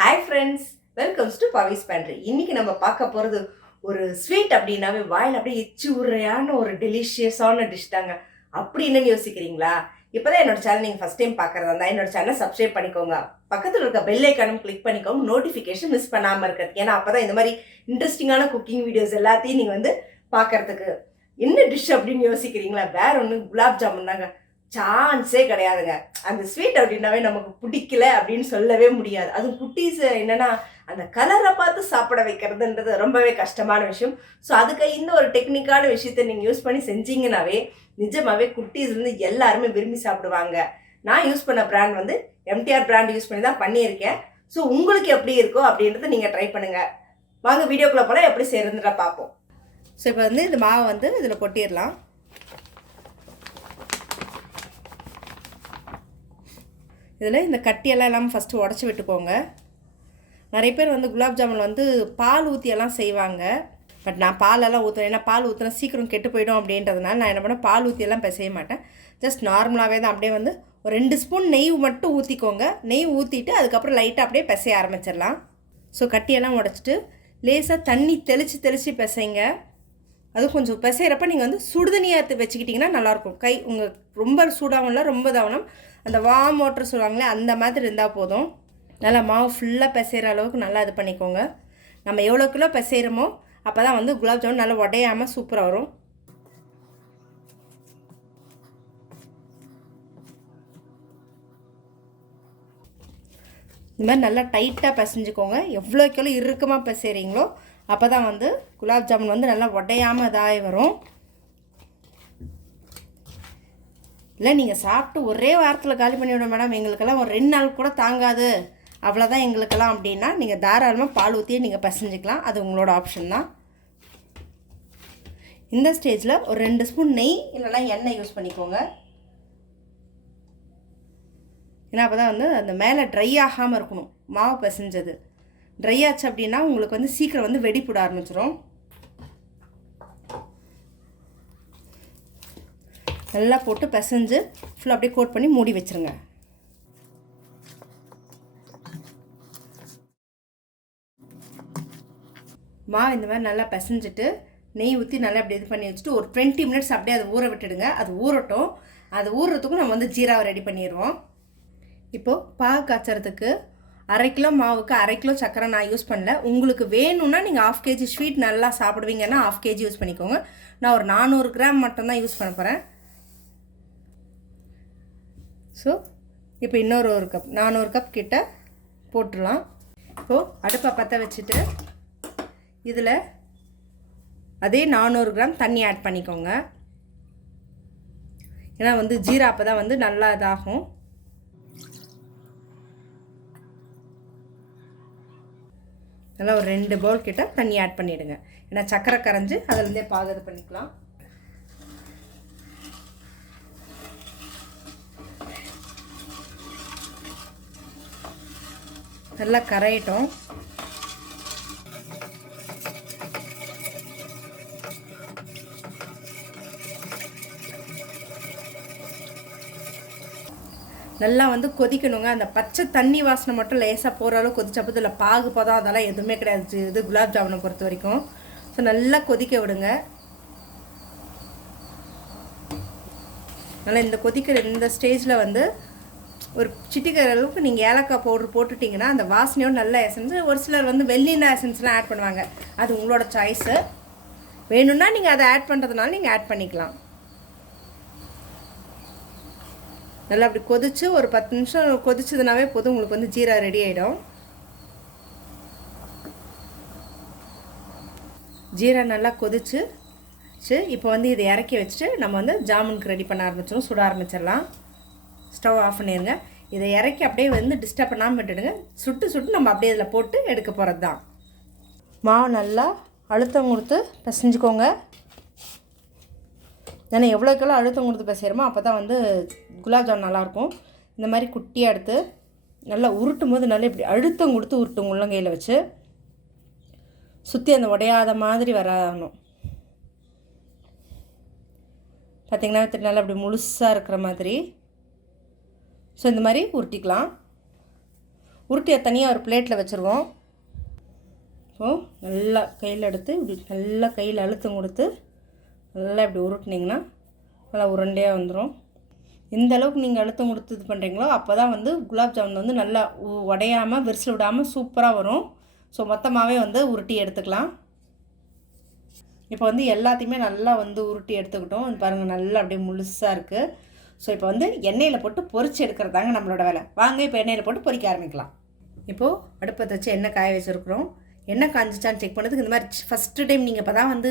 Hi friends, welcomes to Pavis pantry. இன்னைக்கு நம்ம பார்க்க போகிறது ஒரு ஸ்வீட் அப்படின்னாவே வாயில் அப்படியே எச்சு உரையான ஒரு டெலிஷியஸான டிஷ் தாங்க. அப்படி என்னன்னு யோசிக்கிறீங்களா? இப்போதான் என்னோட சேனல் நீங்கள் ஃபஸ்ட் டைம் பார்க்குறதா இருந்தால் என்னோட சேனலை சப்ஸ்கிரைப் பண்ணிக்கோங்க. பக்கத்தில் இருக்க பெல் ஐக்கானும் கிளிக் பண்ணிக்கோங்க, நோட்டிஃபிகேஷன் மிஸ் பண்ணாமல் இருக்கிறது. ஏன்னா அப்போ தான் இந்த மாதிரி இன்ட்ரெஸ்டிங்கான குக்கிங் வீடியோஸ் எல்லாத்தையும் நீங்கள் வந்து பார்க்கறதுக்கு. என்ன டிஷ் அப்படின்னு யோசிக்கிறீங்களா? வேற ஒன்று குலாப் ஜாமுன் தாங்க. சான்ஸே கிடையாதுங்க. அந்த ஸ்வீட் அப்படின்னாவே நமக்கு பிடிக்கல அப்படின்னு சொல்லவே முடியாது. அதுவும் குட்டீஸ் என்னன்னா அந்த கலரை பார்த்து சாப்பிட வைக்கிறதுன்றது ரொம்பவே கஷ்டமான விஷயம். ஸோ அதுக்கு இந்த ஒரு டெக்னிக்கான விஷயத்தை நீங்கள் யூஸ் பண்ணி செஞ்சீங்கன்னாவே நிஜமாவே குட்டீஸ் வந்து எல்லாருமே விரும்பி சாப்பிடுவாங்க. நான் யூஸ் பண்ண பிராண்ட் வந்து எம்டிஆர் பிராண்ட் யூஸ் பண்ணி தான் பண்ணியிருக்கேன். ஸோ உங்களுக்கு எப்படி இருக்கோ அப்படின்றத நீங்கள் ட்ரை பண்ணுங்கள். வாங்க வீடியோக்குள்ளே போனால் எப்படி செய்கிறதுன்ற பார்ப்போம். ஸோ இப்போ வந்து இந்த மாவை வந்து இதில் கொட்டிடலாம். இதில் இந்த கட்டியெல்லாம் இல்லாமல் ஃபஸ்ட்டு உடச்சி விட்டுக்கோங்க. நிறைய பேர் வந்து குலாப் ஜாமுன் வந்து பால் ஊற்றியெல்லாம் செய்வாங்க. பட் நான் பாலெல்லாம் ஊற்றுவேன். ஏன்னா பால் ஊற்றினா சீக்கிரம் கெட்டு போயிடும் அப்படின்றதுனால நான் என்ன பண்ணேன், பால் ஊற்றியெல்லாம் செய்ய மாட்டேன். ஜஸ்ட் நார்மலாகவே தான் அப்படியே வந்து ஒரு 2 ஸ்பூன் நெய் மட்டும் ஊற்றிக்கோங்க. நெய் ஊற்றிட்டு அதுக்கப்புறம் லைட்டாக அப்படியே பிசைய ஆரம்பிச்சிடலாம். ஸோ கட்டியெல்லாம் உடச்சிட்டு லேசாக தண்ணி தெளித்து பிசைங்க. அது கொஞ்சம் பிசைகிறப்ப நீங்கள் வந்து சுடுதண்ணியாக வச்சுக்கிட்டிங்கன்னா நல்லாயிருக்கும். கை உங்கள் ரொம்ப சூடாகவும் இல்லை ரொம்ப தாவணும், அந்த வார்ம் வாட்டர் சொல்லுவாங்களே அந்த மாதிரி இருந்தால் போதும். நல்லா மாவு ஃபுல்லாக பிசைகிற அளவுக்கு நல்லா இது பண்ணிக்கோங்க. நம்ம எவ்வளோ கிலோ பிசைகிறோமோ அப்போ தான் வந்து குலாப் ஜாமுன் நல்லா உடையாமல் சூப்பராக வரும். இந்த மாதிரி நல்லா டைட்டாக பிசைஞ்சுக்கோங்க. எவ்வளோ கிலோ இறுக்கமாக பிசைகிறீங்களோ அப்போ தான் வந்து குலாப் ஜாமுன் வந்து நல்லா உடையாமல் இதாகி வரும். இல்லை நீங்கள் சாப்பிட்டு ஒரே வாரத்தில் காலி பண்ணிவிட மேடம், எங்களுக்கெல்லாம் ஒரு 2 நாள் கூட தாங்காது, அவ்வளோதான் எங்களுக்கெல்லாம் அப்படின்னா நீங்கள் தாராளமாக பால் ஊற்றியே நீங்கள் பிசைஞ்சிக்கலாம். அது உங்களோட ஆப்ஷன் தான். இந்த ஸ்டேஜில் ஒரு 2 ஸ்பூன் நெய் இல்லைனா எண்ணெய் யூஸ் பண்ணிக்கோங்க. ஏன்னா அப்போ தான் வந்து அந்த மேலே ட்ரை ஆகாமல் இருக்கணும். மாவு பிசைஞ்சது ட்ரை ஆச்சு அப்படின்னா உங்களுக்கு வந்து சீக்கிரம் வந்து வெடிப்புட ஆரம்பிச்சிடும். நல்லா போட்டு பிசைஞ்சு ஃபுல்லாக அப்படியே கோட் பண்ணி மூடி வச்சுருங்க. மாவு இந்த மாதிரி நல்லா பிசைஞ்சிட்டு நெய் ஊற்றி நல்லா அப்படி இது பண்ணி வச்சுட்டு ஒரு 20 மினிட்ஸ் அப்படியே அதை ஊற விட்டுடுங்க. அது ஊறட்டும். அது ஊறுறதுக்கும் நம்ம வந்து ஜீராவை ரெடி பண்ணிடுவோம். இப்போது பாகு காய்ச்சறதுக்கு 1/2 கிலோ மாவுக்கு 1/2 கிலோ சர்க்கரை நான் யூஸ் பண்ணல. உங்களுக்கு வேணும்னா நீங்கள் 1/2 kg ஸ்வீட் நல்லா சாப்பிடுவீங்கன்னா 1/2 kg யூஸ் பண்ணிக்கோங்க. நான் ஒரு 400 கிராம் மட்டும்தான் யூஸ் பண்ண போகிறேன். ஸோ இப்போ இன்னொரு 1 கப் 400 கப் கிட்ட போட்டுடலாம். இப்போது அடுப்பை பற்ற வச்சுட்டு இதில் அதே 400 கிராம் தண்ணி ஆட் பண்ணிக்கோங்க. ஏன்னா வந்து ஜீரா அப்போ தான் வந்து நல்லா இதாகும். நல்லா ஒரு 2 பவுல் கிட்ட தண்ணி ஆட் பண்ணிவிடுங்க. ஏன்னா சக்கரை கரைஞ்சி அதிலேருந்தே பாகு இது பண்ணிக்கலாம். நல்லா கரையட்டும். நல்லா வந்து கொதிக்கணுங்க. அந்த பச்சை தண்ணி வாசனை மட்டும் லேசாக போகிற அளவு கொதிச்சப்போ இதில் பாகு பதம் அதெல்லாம் எதுவுமே கிடையாது இது குலாப் ஜாமுனை பொறுத்த வரைக்கும். ஸோ நல்லா கொதிக்க விடுங்க. நல்லா இந்த கொதிக்கிற இந்த ஸ்டேஜில் வந்து ஒரு சிட்டிக்கிற அளவுக்கு நீங்கள் ஏலக்காய் பவுடர் போட்டுட்டிங்கன்னா அந்த வாசனையோடு நல்ல எசன்ஸ். ஒரு சிலர் வந்து வெள்ளினா எசன்ஸ்லாம் ஆட் பண்ணுவாங்க. அது உங்களோட சாய்ஸு. வேணும்னா நீங்கள் அதை ஆட் பண்ணுறதுனால நீங்கள் ஆட் பண்ணிக்கலாம். நல்லா அப்படி கொதித்து ஒரு 10 நிமிஷம் கொதிச்சதுனாவே போதும், உங்களுக்கு வந்து ஜீரா ரெடி ஆகிடும். ஜீரா நல்லா கொதிச்சு இப்போ வந்து இதை இறக்கி வச்சுட்டு நம்ம வந்து ஜாமுனுக்கு ரெடி பண்ண ஆரம்பிச்சிடும். சுட ஆரம்பிச்சிடலாம். ஸ்டவ் ஆஃப் பண்ணிடுங்க. இதை இறக்கி அப்படியே வந்து டிஸ்டர்ப் பண்ணாமல் விட்டுடுங்க. சுட்டு நம்ம அப்படியே இதில் போட்டு எடுக்க போகிறது தான். மாவு நல்லா அழுத்தம் கொடுத்து பிசைஞ்சுக்கோங்க. ஏன்னா எவ்வளோக்கெவ்வளோ அழுத்தம் கொடுத்து பிசைகிறோமோ அப்போ தான் வந்து குலாப் ஜாமுன் நல்லாயிருக்கும். இந்த மாதிரி குட்டியாக எடுத்து நல்லா உருட்டும் போது நல்லா இப்படி அழுத்தம் கொடுத்து உருட்டும் உள்ளங்கையில் வச்சு சுற்றி அந்த உடையாத மாதிரி வரணும். பார்த்திங்கன்னா நல்லா அப்படி முழுசாக இருக்கிற மாதிரி. ஸோ இந்த மாதிரி உருட்டிக்கலாம். உருட்டியை தனியாக ஒரு பிளேட்டில் வச்சுருவோம். இப்போது நல்லா கையில் எடுத்து இப்படி நல்லா கையில் அழுத்தம் கொடுத்து நல்லா இப்படி உருட்டினீங்கன்னா நல்லா உருண்டையாக வந்துடும். எந்த அளவுக்கு நீங்கள் அழுத்தம் கொடுத்து இது பண்ணுறீங்களோ அப்போ தான் வந்து குலாப் ஜாமுன் வந்து நல்லா உடையாமல் விரிசல் விடாமல் சூப்பராக வரும். ஸோ மொத்தமாகவே வந்து உருட்டி எடுத்துக்கலாம். இப்போ வந்து எல்லாத்தையுமே நல்லா வந்து உருட்டி எடுத்துக்கிட்டோம். பாருங்கள் நல்லா அப்படியே முழுசாக இருக்குது. ஸோ இப்போ வந்து எண்ணெயில் போட்டு பொரிச்சு எடுக்கிறதாங்க நம்மளோட வேலை. வாங்க இப்போ எண்ணெயில் போட்டு பொரிக்க ஆரம்பிக்கலாம். இப்போது அடுப்பத்தை வச்சு எண்ணெய் காய வச்சுருக்குறோம். எண்ணெய் காஞ்சிச்சான்னு செக் பண்ணதுக்கு இந்த மாதிரி ஃபஸ்ட்டு டைம் நீங்கள் இப்போ தான் வந்து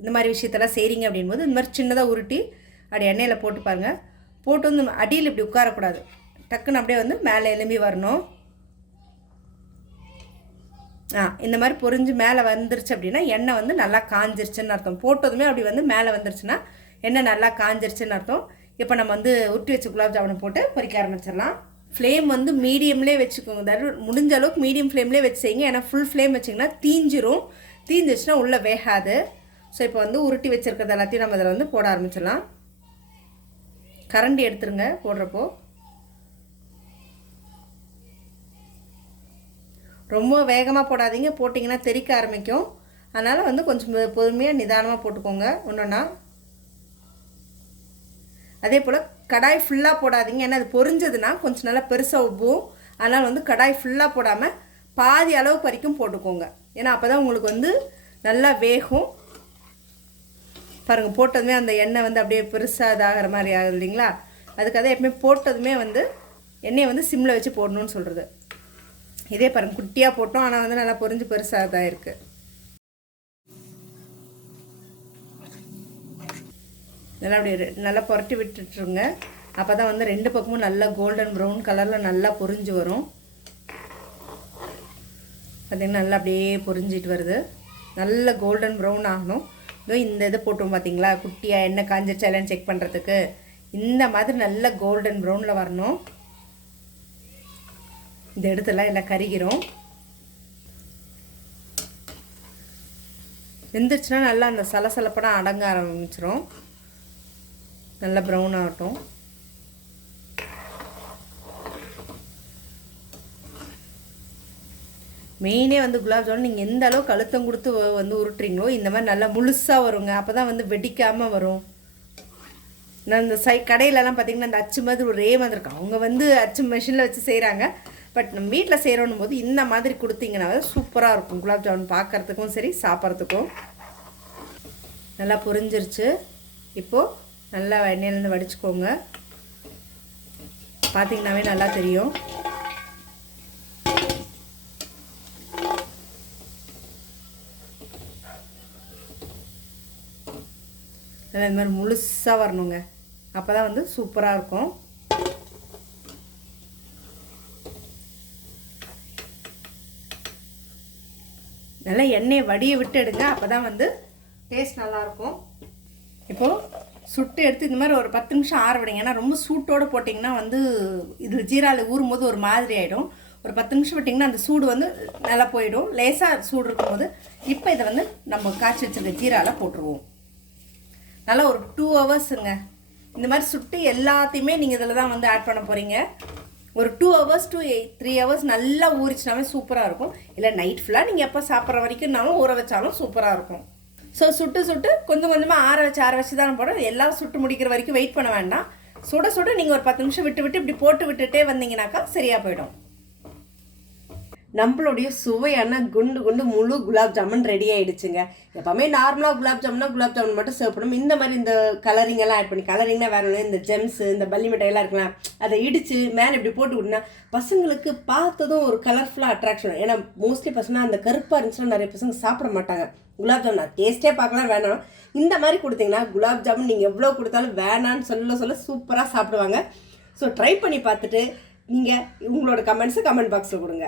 இந்த மாதிரி விஷயத்தெல்லாம் செய்கிறீங்க அப்படின்போது இந்த மாதிரி சின்னதாக உருட்டி அப்படி எண்ணெயில் போட்டு பாருங்கள். போட்டு வந்து அடியில் இப்படி உட்காரக்கூடாது, டக்குன்னு அப்படியே வந்து மேலே எலும்பி வரணும். இந்த மாதிரி பொரிஞ்சு மேலே வந்துருச்சு அப்படின்னா எண்ணெய் வந்து நல்லா காஞ்சிருச்சுன்னு அர்த்தம். போட்டதுமே அப்படி வந்து மேலே வந்துருச்சுன்னா எண்ணெய் நல்லா காஞ்சிருச்சுன்னு அர்த்தம். இப்போ நம்ம வந்து உருட்டி வச்சு குலாப் ஜாமுனை போட்டு பொரிக்க ஆரம்பிச்சிடலாம். ஃப்ளேம் வந்து மீடியம்லேயே வச்சுக்கோங்க. அதாவது முடிஞ்ச அளவுக்கு மீடியம் ஃப்ளேம்லேயே வச்சு செய்யுங்க. ஏன்னா ஃபுல் ஃப்ளேம் வச்சிங்கன்னா தீஞ்சிரும். தீஞ்சிருச்சுன்னா உள்ளே வேகாது. ஸோ இப்போ வந்து உருட்டி வச்சுருக்கிறது எல்லாத்தையும் நம்ம இதில் வந்து போட ஆரம்பிச்சிடலாம். கரண்டி எடுத்துருங்க போடுறப்போ. ரொம்ப வேகமாக போடாதீங்க, போட்டிங்கன்னா தெறிக்க ஆரம்பிக்கும். அதனால் வந்து கொஞ்சம் பொறுமையாக நிதானமாக போட்டுக்கோங்க ஒன்றுன்னா. அதே போல் கடாய் ஃபுல்லாக போடாதீங்க, ஏன்னா அது பொரிஞ்சதுன்னா கொஞ்சம் நல்லா பெருசாக உப்பும். அதனால் வந்து கடாய் ஃபுல்லாக போடாமல் பாதி அளவுக்கு வரைக்கும் போட்டுக்கோங்க. ஏன்னா அப்போ தான் உங்களுக்கு வந்து நல்லா வேகும். பாருங்கள் போட்டதுமே அந்த எண்ணெய் வந்து அப்படியே பெருசாக இதாகிற மாதிரி ஆகுது இல்லைங்களா. அதுக்காக எப்பவுமே போட்டதுமே வந்து எண்ணெயை வந்து சிம்மில் வச்சு போடணும்னு சொல்கிறது. இதே பாருங்கள் குட்டியாக போட்டோம், ஆனால் வந்து நல்லா பொரிஞ்சு பெருசாக தான் இருக்குது. நல்லா அப்படியே நல்லா புரட்டி விட்டுட்டுருங்க. அப்போ தான் வந்து ரெண்டு பக்கமும் நல்லா கோல்டன் ப்ரௌன் கலரில் நல்லா பொரிஞ்சு வரும். பார்த்திங்கன்னா நல்லா அப்படியே பொரிஞ்சிட்டு வருது. நல்ல கோல்டன் ப்ரௌன் ஆகணும். இதோ இந்த இது போட்டோம் பார்த்தீங்களா, குட்டியாக எண்ணெய் காஞ்சிருச்சா இல்லைன்னு செக் பண்ணுறதுக்கு. இந்த மாதிரி நல்ல கோல்டன் ப்ரௌனில் வரணும். இந்த இடத்துல எல்லாம் கருகிறோம். வெந்துருச்சுன்னா நல்லா அந்த சலசலப்படம் அடங்க ஆரம்பிச்சிடும். நல்லா ப்ரௌன் ஆகட்டும். மெயினே வந்து குலாப் ஜாமுன் நீங்கள் எந்த அளவுக்கு அழுத்தம் கொடுத்து வந்து உருட்டுறீங்களோ இந்த மாதிரி நல்லா முழுசாக வருங்க. அப்போ தான் வந்து வெடிக்காமல் வரும். நான் இந்த கடையிலலாம் பார்த்திங்கன்னா இந்த அச்சு மாதிரி ஒரு மாதிரி இருக்கும். அவங்க வந்து அச்சு மிஷினில் வச்சு செய்கிறாங்க. பட் நம்ம வீட்டில் செய்கிறோன்னும் போது இந்த மாதிரி கொடுத்தீங்கன்னா சூப்பராக இருக்கும். குலாப் ஜாமுன் பார்க்குறதுக்கும் சரி சாப்பிட்றதுக்கும். நல்லா பொரிஞ்சிருச்சு. இப்போது நல்லா எண்ணெயிலேருந்து வடிச்சுக்கோங்க. பார்த்திங்கனாவே நல்லா தெரியும். நல்லா இந்த மாதிரி முழுசாக வரணுங்க. அப்போ தான் வந்து சூப்பராக இருக்கும். நல்லா எண்ணெயை வடியை விட்டு எடுங்க. அப்போ தான் வந்து டேஸ்ட் நல்லாயிருக்கும். இப்போது சுட்டு எடுத்து இந்த மாதிரி ஒரு 10 நிமிஷம் ஆற விடுங்க. ஏன்னா ரொம்ப சூட்டோடு போட்டிங்கன்னா வந்து இது ஜீராவில் ஊறும் போது ஒரு மாதிரி ஆகிடும். ஒரு 10 நிமிஷம் விட்டிங்கன்னா அந்த சூடு வந்து நல்லா போயிடும். லேசாக சூடு இருக்கும்போது இப்போ இதை வந்து நம்ம காய்ச்சி வச்சுருக்க ஜீராவில் போட்டுருவோம். நல்லா ஒரு 2 ஹவர்ஸுங்க. இந்த மாதிரி சுட்டு எல்லாத்தையுமே நீங்கள் இதில் தான் வந்து ஆட் பண்ண போகிறீங்க. ஒரு 2 ஹவர்ஸ் to 3 ஹவர்ஸ் நல்லா ஊறிச்சினாவே சூப்பராக இருக்கும். இல்லை நைட் ஃபுல்லாக நீங்கள் எப்போ சாப்பிட்ற வரைக்கும்னாலும் ஊற வச்சாலும் சூப்பராக இருக்கும். ஸோ சுட்டு கொஞ்சம் கொஞ்சமாக ஆற வச்சு தானே போடுறோம். எல்லாம் சுட்டு முடிக்கிற வரைக்கும் வெயிட் பண்ண வேண்டாம். சுட நீங்கள் ஒரு 10 நிமிஷம் விட்டு இப்படி போட்டு விட்டுட்டே வந்தீங்கன்னாக்கா சரியாக போயிடும். நம்மளுடைய சுவையான குண்டு முழு குலாப் ஜாமுன் ரெடி ஆகிடுச்சுங்க. எப்போவுமே நார்மலாக குலாப் ஜாமுன் மட்டும் சர்வ் பண்ணணும். இந்த மாதிரி இந்த கலரிங் எல்லாம் ஆட் பண்ணி, கலரிங்னா வேற ஒன்று, இந்த ஜெம்ஸு இந்த பல்லி மிட்டாயெல்லாம் இருக்கலாம், அதை இடித்து மேலே இப்படி போட்டு விட்டுனா பசங்களுக்கு பார்த்ததும் ஒரு கலர்ஃபுல்லாக அட்ராக்ஷன். ஏன்னா மோஸ்ட்லி பசங்க அந்த கருப்பாக இருந்துச்சுன்னா நிறைய பசங்க சாப்பிட மாட்டாங்க. குலாப் ஜாமுன் டேஸ்ட்டே பார்க்கலாம் வேணாம். இந்த மாதிரி கொடுத்தீங்கன்னா குலாப் ஜாமுன் நீங்கள் எவ்வளோ கொடுத்தாலும் வேணான்னு சொல்ல சூப்பராக சாப்பிடுவாங்க. ஸோ ட்ரை பண்ணி பார்த்துட்டு நீங்கள் உங்களோட கமெண்ட்ஸை கமெண்ட் பாக்ஸில் கொடுங்க.